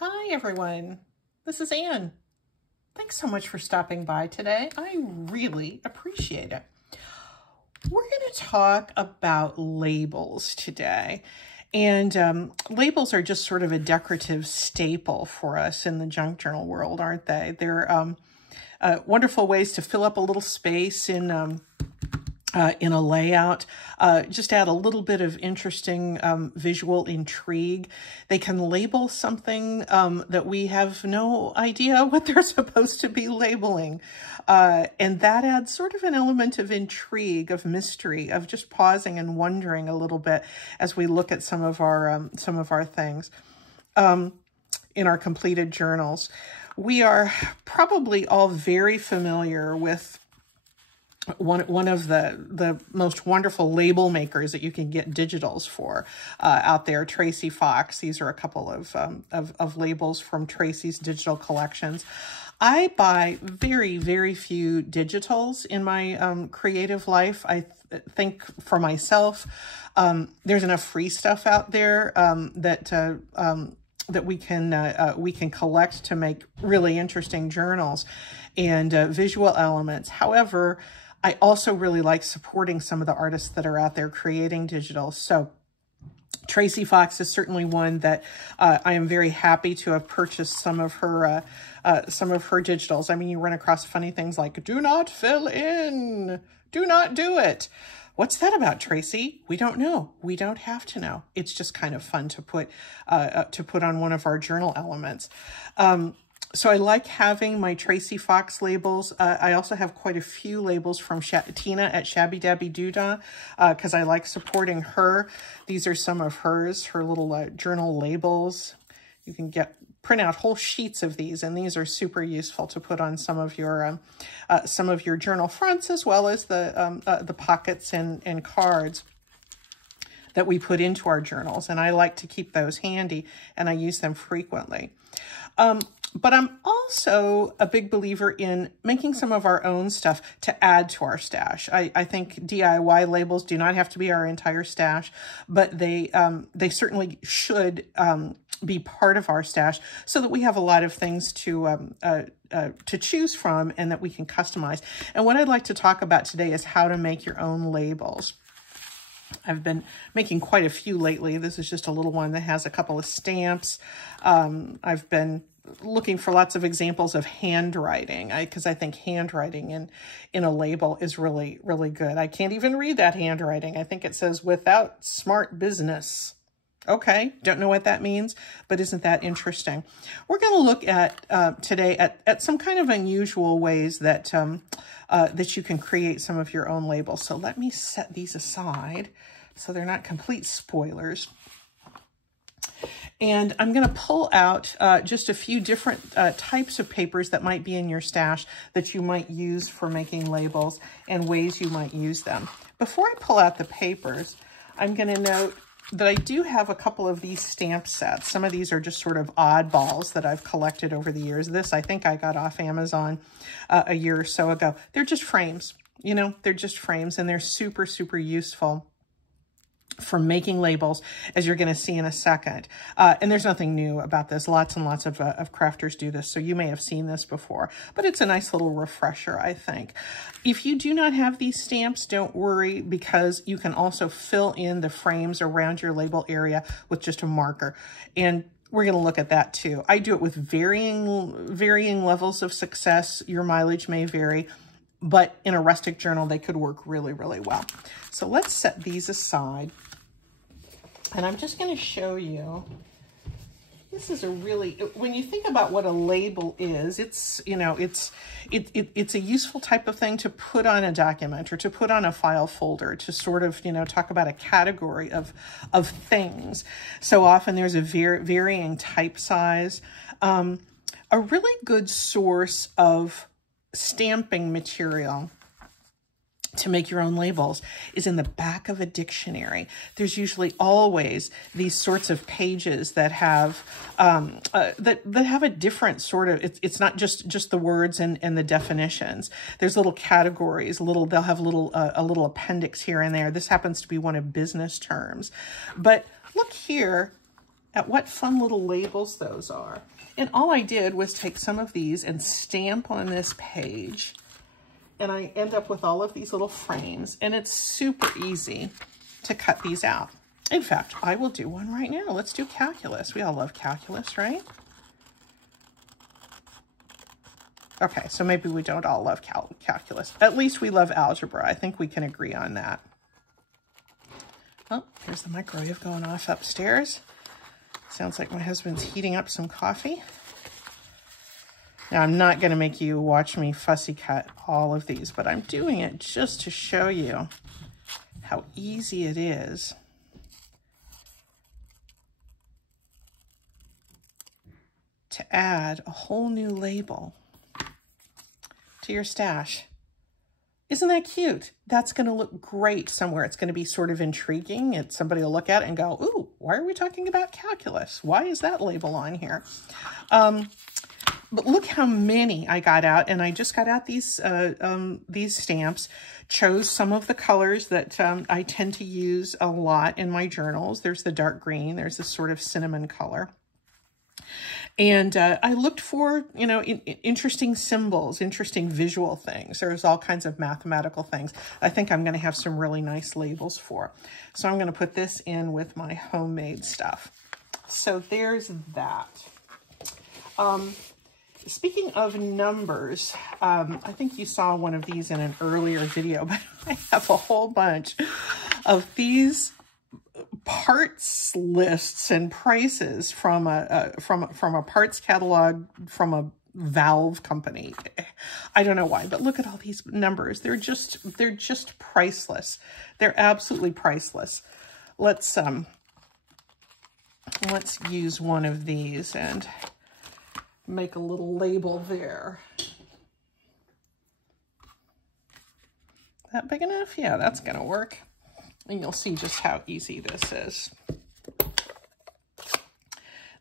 Hi everyone, this is Anne. Thanks so much for stopping by today. I really appreciate it. We're going to talk about labels today. And labels are just sort of a decorative staple for us in the junk journal world, aren't they? They're wonderful ways to fill up a little space in a layout, just add a little bit of interesting visual intrigue. They can label something that we have no idea what they're supposed to be labeling. And that adds sort of an element of intrigue, of mystery, of just pausing and wondering a little bit as we look at some of our things in our completed journals. We are probably all very familiar with one of the most wonderful label makers that you can get digitals for out there, Tracy Fox. These are a couple of labels from Tracy's digital collections. I buy very, very few digitals in my creative life. I think for myself, there's enough free stuff out there that we can collect to make really interesting journals and visual elements. However, I also really like supporting some of the artists that are out there creating digital. So Tracy Fox is certainly one that I am very happy to have purchased some of her digitals. I mean, you run across funny things like, do not fill in, do not do it. What's that about, Tracy? We don't know. We don't have to know. It's just kind of fun to put on one of our journal elements. So I like having my Tracy Fox labels. I also have quite a few labels from Tina at Shabby Dabby Doodah because I like supporting her. These are some of her little journal labels. You can print out whole sheets of these, and these are super useful to put on some of your journal fronts, as well as the pockets and cards that we put into our journals. And I like to keep those handy, and I use them frequently. But I'm also a big believer in making some of our own stuff to add to our stash. I think DIY labels do not have to be our entire stash, but they certainly should be part of our stash so that we have a lot of things to choose from and that we can customize. And what I'd like to talk about today is how to make your own labels. I've been making quite a few lately. This is just a little one that has a couple of stamps. I've been looking for lots of examples of handwriting because I think handwriting in a label is really, really good. I can't even read that handwriting. I think it says without smart business. Okay, don't know what that means, but isn't that interesting? We're going to look at today at some kind of unusual ways that that you can create some of your own labels. So let me set these aside so they're not complete spoilers. And I'm going to pull out just a few different types of papers that might be in your stash that you might use for making labels and ways you might use them. Before I pull out the papers, I'm going to note that I do have a couple of these stamp sets. Some of these are just sort of oddballs that I've collected over the years. This I think I got off Amazon a year or so ago. They're just frames, you know, they're just frames, and they're super, super useful for making labels, as you're going to see in a second. And there's nothing new about this. Lots and lots of crafters do this, so you may have seen this before. But it's a nice little refresher, I think. If you do not have these stamps, don't worry, because you can also fill in the frames around your label area with just a marker. And we're going to look at that too. I do it with varying levels of success. Your mileage may vary, but in a rustic journal, they could work really, really well. So let's set these aside. And I'm just going to show you, this is a really, when you think about what a label is, it's, you know, it's a useful type of thing to put on a document or to put on a file folder to sort of, you know, talk about a category of things. So often there's a varying type size. A really good source of stamping material to make your own labels is in the back of a dictionary. There's usually always these sorts of pages that have that have a different sort of, it's not just the words and the definitions. There's little categories, they'll have a little appendix here and there. This happens to be one of business terms. But look here at what fun little labels those are. And all I did was take some of these and stamp on this page. And I end up with all of these little frames. And it's super easy to cut these out. In fact, I will do one right now. Let's do calculus. We all love calculus, right? Okay, so maybe we don't all love calculus. At least we love algebra. I think we can agree on that. Oh, here's the microwave going off upstairs. Sounds like my husband's heating up some coffee. Now, I'm not going to make you watch me fussy cut all of these, but I'm doing it just to show you how easy it is to add a whole new label to your stash. Isn't that cute? That's going to look great somewhere. It's going to be sort of intriguing, and somebody will look at it and go, ooh, why are we talking about calculus? Why is that label on here? But look how many I got out, and I just got out these stamps, chose some of the colors that I tend to use a lot in my journals. There's the dark green, there's this sort of cinnamon color. And I looked for, you know, interesting symbols, interesting visual things. There's all kinds of mathematical things I think I'm going to have some really nice labels for. So I'm going to put this in with my homemade stuff. So there's that. Speaking of numbers, I think you saw one of these in an earlier video, but I have a whole bunch of these parts lists and prices from a parts catalog from a valve company. I don't know why, but look at all these numbers. They're just priceless. They're absolutely priceless. Let's use one of these and make a little label there. That big enough? Yeah, that's gonna work. And you'll see just how easy this is.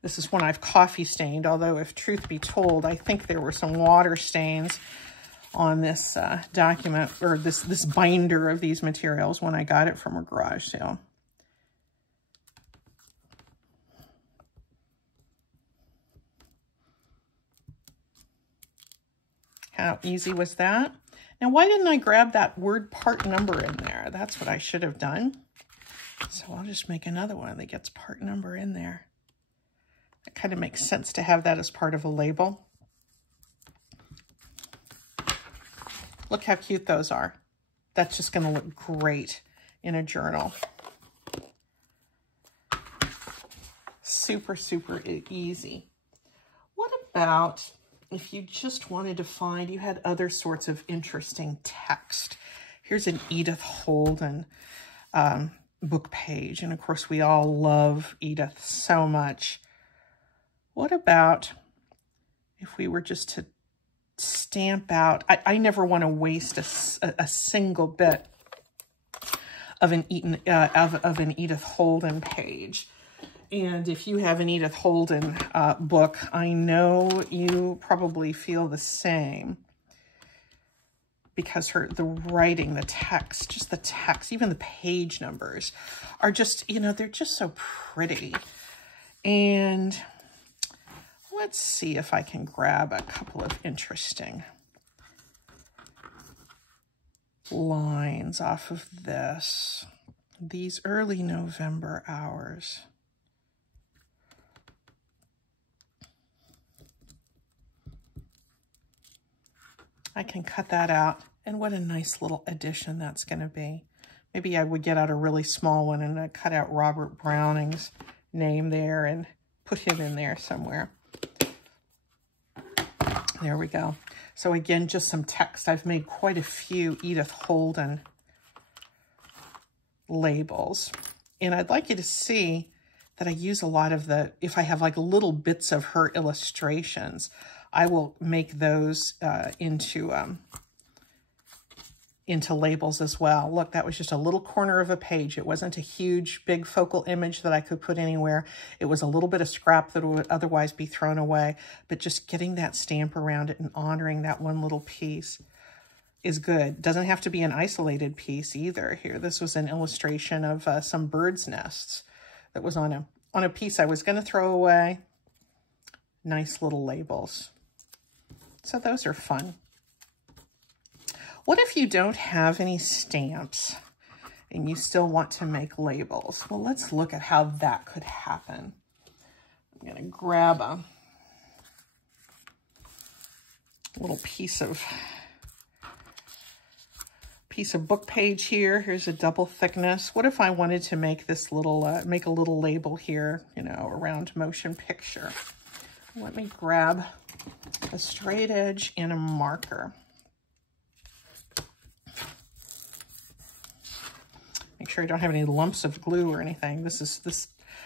This is one I've coffee stained, although if truth be told, I think there were some water stains on this document, or this binder of these materials when I got it from a garage sale. How easy was that? Now, why didn't I grab that word part number in there? That's what I should have done. So I'll just make another one that gets part number in there. It kind of makes sense to have that as part of a label. Look how cute those are. That's just going to look great in a journal. Super, super easy. What about if you just wanted to find, you had other sorts of interesting text? Here's an Edith Holden book page. And of course, we all love Edith so much. What about if we were just to stamp out, I never want to waste a single bit of an Edith Holden page. And if you have an Edith Holden book, I know you probably feel the same, because the writing, the text, just the text, even the page numbers are just, you know, they're just so pretty. And let's see if I can grab a couple of interesting lines off of this. These early November hours. I can cut that out, and what a nice little addition that's going to be. Maybe I would get out a really small one and cut out Robert Browning's name there and put him in there somewhere. There we go. So again, just some text. I've made quite a few Edith Holden labels, and I'd like you to see that I use a lot of if I have like little bits of her illustrations, I will make those into labels as well. Look, that was just a little corner of a page. It wasn't a huge, big focal image that I could put anywhere. It was a little bit of scrap that would otherwise be thrown away. But just getting that stamp around it and honoring that one little piece is good. Doesn't have to be an isolated piece either. Here, this was an illustration of some bird's nests that was on on a piece I was going to throw away. Nice little labels. So those are fun. What if you don't have any stamps and you still want to make labels? Well, let's look at how that could happen. I'm going to grab a little piece of book page here. Here's a double thickness. What if I wanted to make this little, make a little label here, you know, around motion picture? Let me grab a straight edge and a marker. Make sure I don't have any lumps of glue or anything.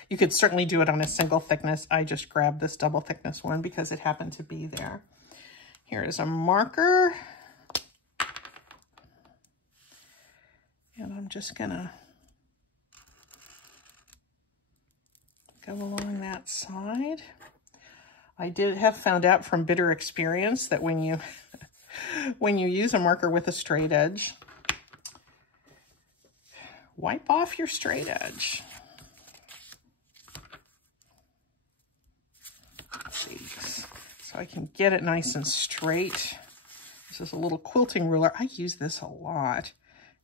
You could certainly do it on a single thickness. I just grabbed this double thickness one because it happened to be there. Here is a marker. And I'm just gonna go along that side. I did have found out from bitter experience that when you use a marker with a straight edge, wipe off your straight edge. Jeez. So I can get it nice and straight. This is a little quilting ruler. I use this a lot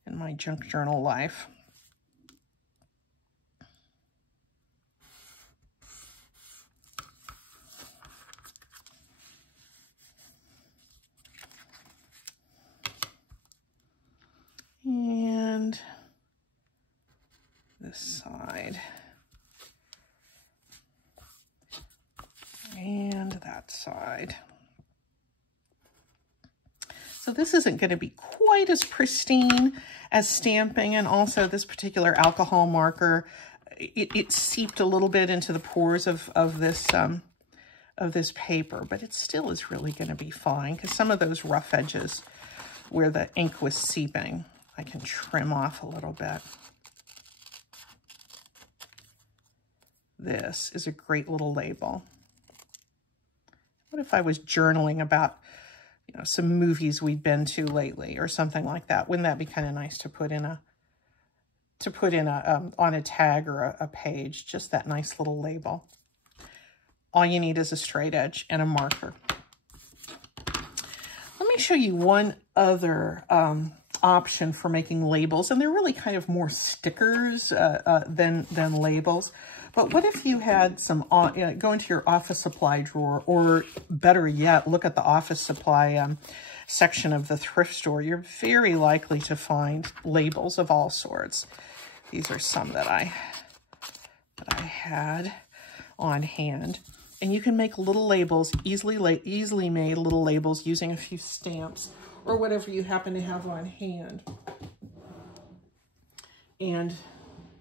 in my junk journal life. And this side. And that side. So this isn't going to be quite as pristine as stamping, and also this particular alcohol marker, it seeped a little bit into the pores of this paper, but it still is really going to be fine because some of those rough edges where the ink was seeping, I can trim off a little bit. This is a great little label. What if I was journaling about, you know, some movies we'd been to lately or something like that? Wouldn't that be kind of nice to put in on a tag or a page, just that nice little label. All you need is a straight edge and a marker. Let me show you one other option for making labels, and they're really kind of more stickers than labels. But what if you had some, go into your office supply drawer, or better yet, look at the office supply section of the thrift store. You're very likely to find labels of all sorts. These are some that I had on hand. And you can make little labels, easily made little labels using a few stamps or whatever you happen to have on hand. And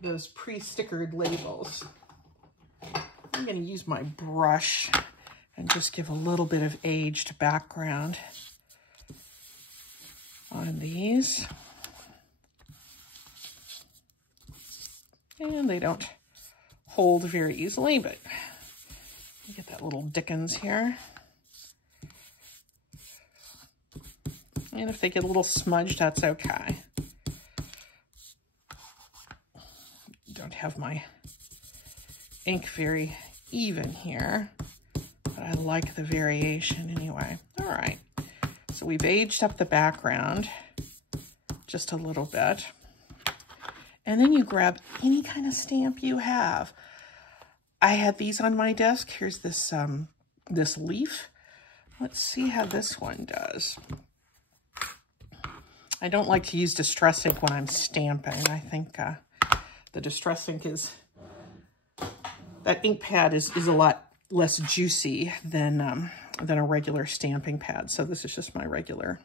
those pre-stickered labels. I'm going to use my brush and just give a little bit of aged background on these. And they don't hold very easily, but you get that little Dickens here. And if they get a little smudged, that's okay. Don't have my ink very even here, but I like the variation anyway. All right, so we've aged up the background just a little bit. And then you grab any kind of stamp you have. I had these on my desk. Here's this, this leaf. Let's see how this one does. I don't like to use Distress ink when I'm stamping. I think the Distress ink is, that ink pad is a lot less juicy than a regular stamping pad. So this is just my regular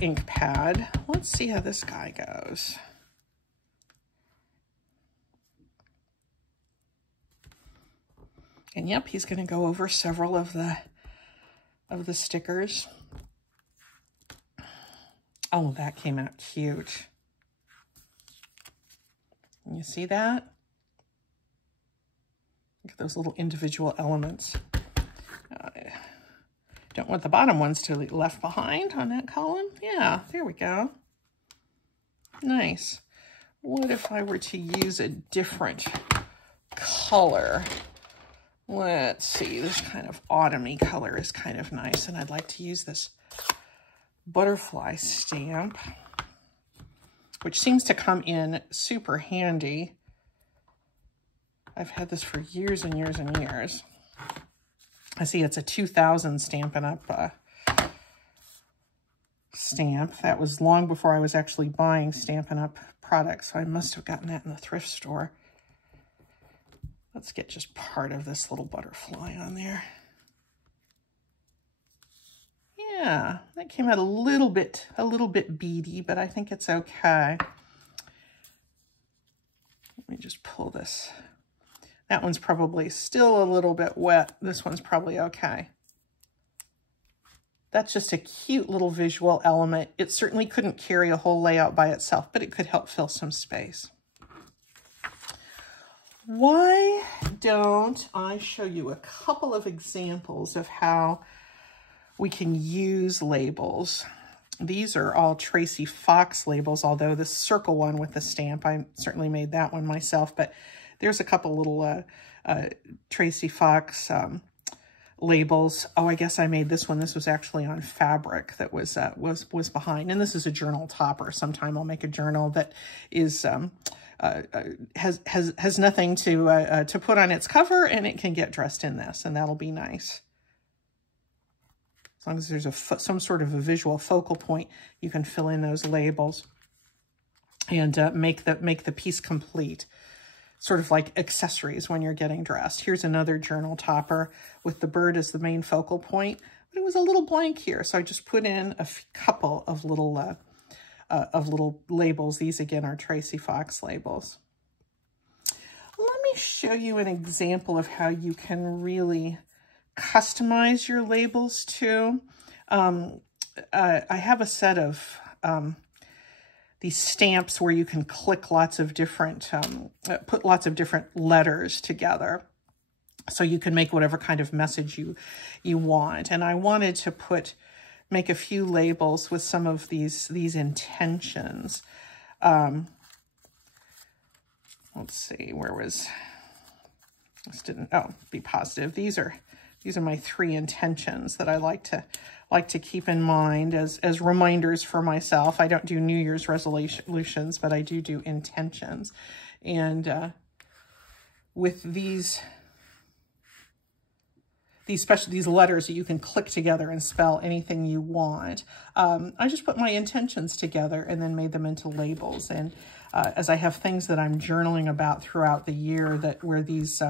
ink pad. Let's see how this guy goes. And yep, he's going to go over several of the stickers. Oh, that came out cute. Can you see that? Look at those little individual elements. Don't want the bottom ones to be left behind on that column. Yeah, there we go. Nice. What if I were to use a different color? Let's see, this kind of autumny color is kind of nice, and I'd like to use this butterfly stamp, which seems to come in super handy. I've had this for years and years and years. I see it's a 2000 Stampin' Up! Stamp. That was long before I was actually buying Stampin' Up! Products, so I must have gotten that in the thrift store. Let's get just part of this little butterfly on there. Yeah, that came out a little bit beady, but I think it's okay. Let me just pull this. That one's probably still a little bit wet. This one's probably okay. That's just a cute little visual element. It certainly couldn't carry a whole layout by itself, but it could help fill some space. Why don't I show you a couple of examples of how we can use labels? These are all Tracy Fox labels, although the circle one with the stamp, I certainly made that one myself, but there's a couple little Tracy Fox labels. Oh, I guess I made this one. This was actually on fabric that was behind, and this is a journal topper. Sometime I'll make a journal that is has nothing to put on its cover, and it can get dressed in this, and that'll be nice. As long as there's some sort of a visual focal point, you can fill in those labels and make the piece complete. Sort of like accessories when you're getting dressed. Here's another journal topper with the bird as the main focal point, but it was a little blank here, so I just put in a couple of little labels. These again are Tracy Fox labels. Let me show you an example of how you can really customize your labels too. I have a set of these stamps where you can click lots of different, put lots of different letters together. So you can make whatever kind of message you want. And I wanted to make a few labels with some of these intentions. Let's see, where was, this didn't, oh, be positive. These are my 3 intentions that I like to keep in mind as reminders for myself. I don't do New Year's resolutions, but I do intentions. And with these letters that you can click together and spell anything you want, I just put my intentions together and then made them into labels. And as I have things that I'm journaling about throughout the year where these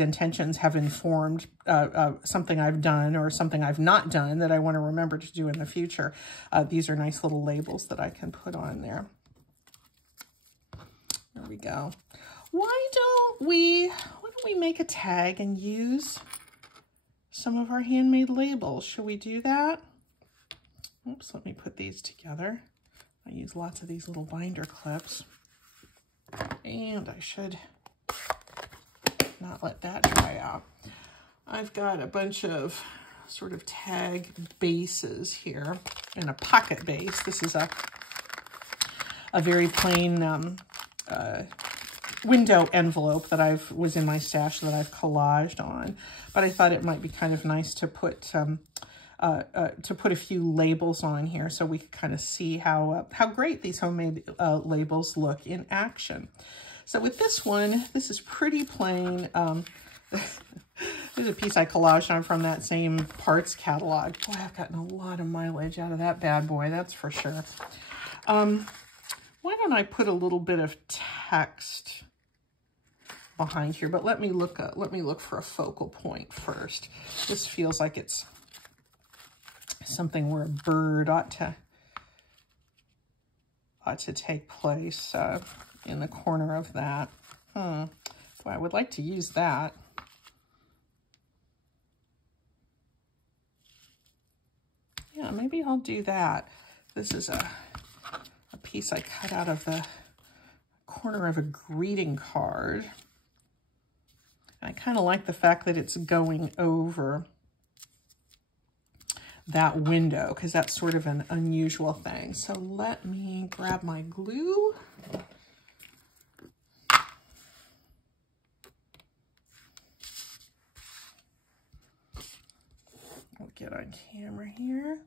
intentions have informed something I've done or something I've not done that I want to remember to do in the future. These are nice little labels that I can put on there. There we go. Why don't we make a tag and use some of our handmade labels? Should we do that? Oops, let me put these together. I use lots of these little binder clips. And I should not let that dry out. I've got a bunch of sort of tag bases here and a pocket base. This is a very plain window envelope that was in my stash that I've collaged on, but I thought it might be kind of nice to put a few labels on here so we could kind of see how great these homemade labels look in action. So with this one, this is pretty plain. There's a piece I collaged on from that same parts catalog. Boy, I've gotten a lot of mileage out of that bad boy, that's for sure. Why don't I put a little bit of text behind here? But let me look for a focal point first. This feels like it's something where a bird ought to take place in the corner of that. Boy, I would like to use that. Yeah, maybe I'll do that. This is a piece I cut out of the corner of a greeting card. I kind of like the fact that it's going over that window, because that's sort of an unusual thing. So let me grab my glue. I'll get on camera here.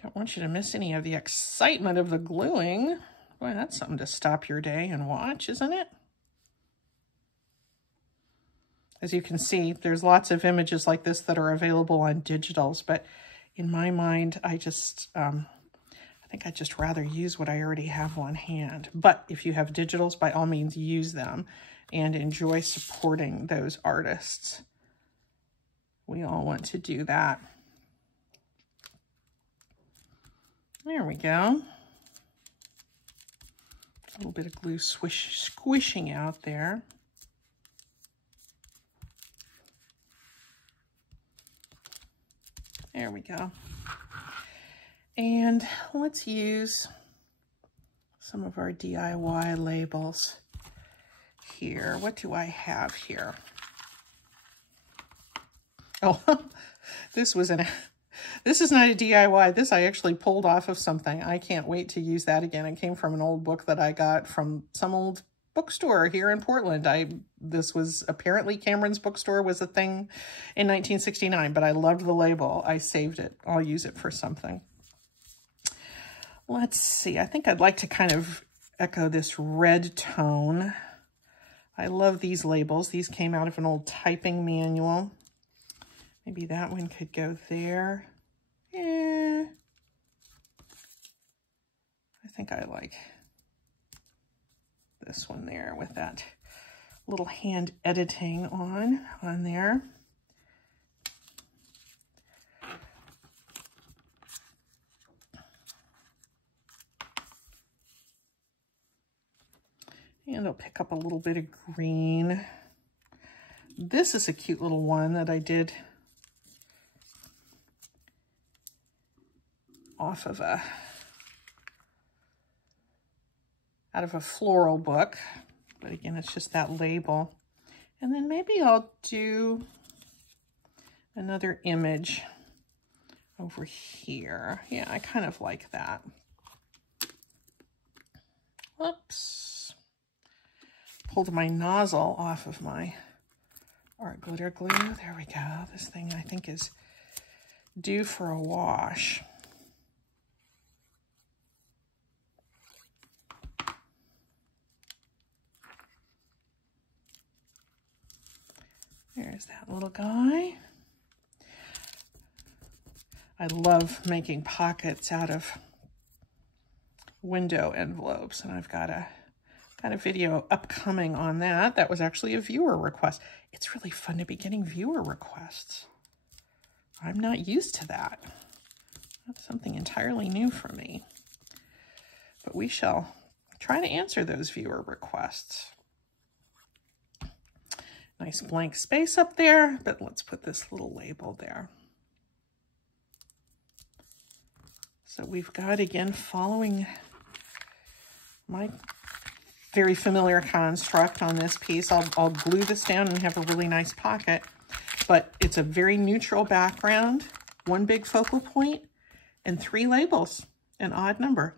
Don't want you to miss any of the excitement of the gluing. Boy, that's something to stop your day and watch, isn't it? As you can see, there's lots of images like this that are available on digitals, but in my mind, I think I'd just rather use what I already have on hand. But if you have digitals, by all means, use them and enjoy supporting those artists. We all want to do that. There we go. A little bit of glue squishing out there. There we go. And let's use some of our DIY labels here. What do I have here? Oh, this is not a DIY. This I actually pulled off of something. I can't wait to use that again. It came from an old book that I got from some old bookstore here in Portland. This was apparently Cameron's Bookstore was a thing in 1969, but I loved the label. I saved it. I'll use it for something. Let's see. I think I'd like to kind of echo this red tone. I love these labels. These came out of an old typing manual. Maybe that one could go there. Yeah. I think I like this one there with that little hand editing on there. And I'll pick up a little bit of green. This is a cute little one that I did off of out of a floral book, but again, it's just that label. And then maybe I'll do another image over here. Yeah, I kind of like that. Oops. Pulled my nozzle off of my art glitter glue. There we go. This thing I think is due for a wash. There's that little guy. I love making pockets out of window envelopes, and I've got a video upcoming on that. That was actually a viewer request. It's really fun to be getting viewer requests. I'm not used to that. That's something entirely new for me. But we shall try to answer those viewer requests. Nice blank space up there, but let's put this little label there. So we've got, again, following my very familiar construct on this piece. I'll glue this down and have a really nice pocket, but it's a very neutral background, one big focal point, and 3 labels, an odd number.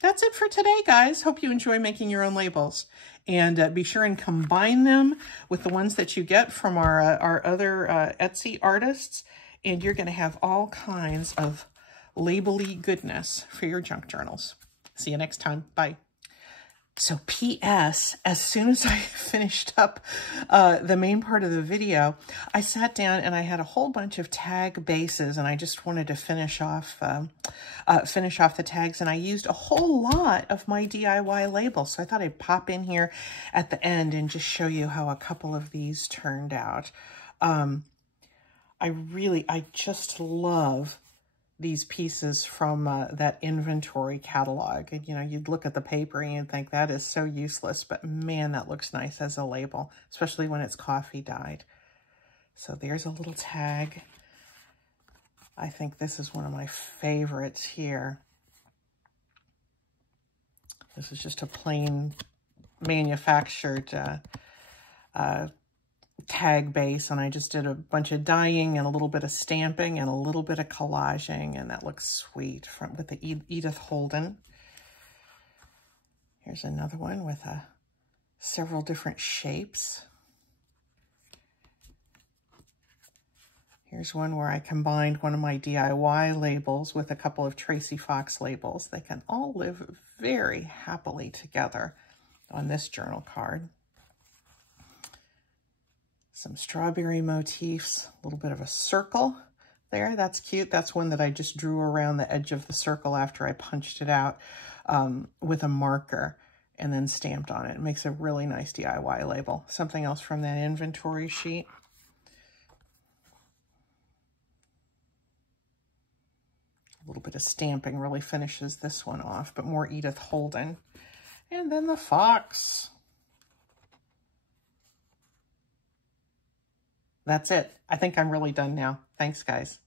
That's it for today, guys. Hope you enjoy making your own labels. And be sure and combine them with the ones that you get from our other Etsy artists, and you're going to have all kinds of label-y goodness for your junk journals. See you next time. Bye. So P.S., as soon as I finished up the main part of the video, I sat down and I had a whole bunch of tag bases, and I just wanted to finish off the tags, and I used a whole lot of my DIY labels. So I thought I'd pop in here at the end and just show you how a couple of these turned out. I just love these pieces from that inventory catalog. And, you know, you'd look at the paper and you'd think that is so useless, but man, that looks nice as a label, especially when it's coffee dyed. So there's a little tag. I think this is one of my favorites here. This is just a plain manufactured tag base, and I just did a bunch of dyeing and a little bit of stamping and a little bit of collaging, and that looks sweet with the Edith Holden. Here's another one with several different shapes. Here's one where I combined one of my DIY labels with a couple of Tracy Fox labels. They can all live very happily together on this journal card. Some strawberry motifs, a little bit of a circle there. That's cute. That's one that I just drew around the edge of the circle after I punched it out with a marker and then stamped on it. It makes a really nice DIY label. Something else from that inventory sheet. A little bit of stamping really finishes this one off, but more Edith Holden. And then the fox. That's it. I think I'm really done now. Thanks, guys.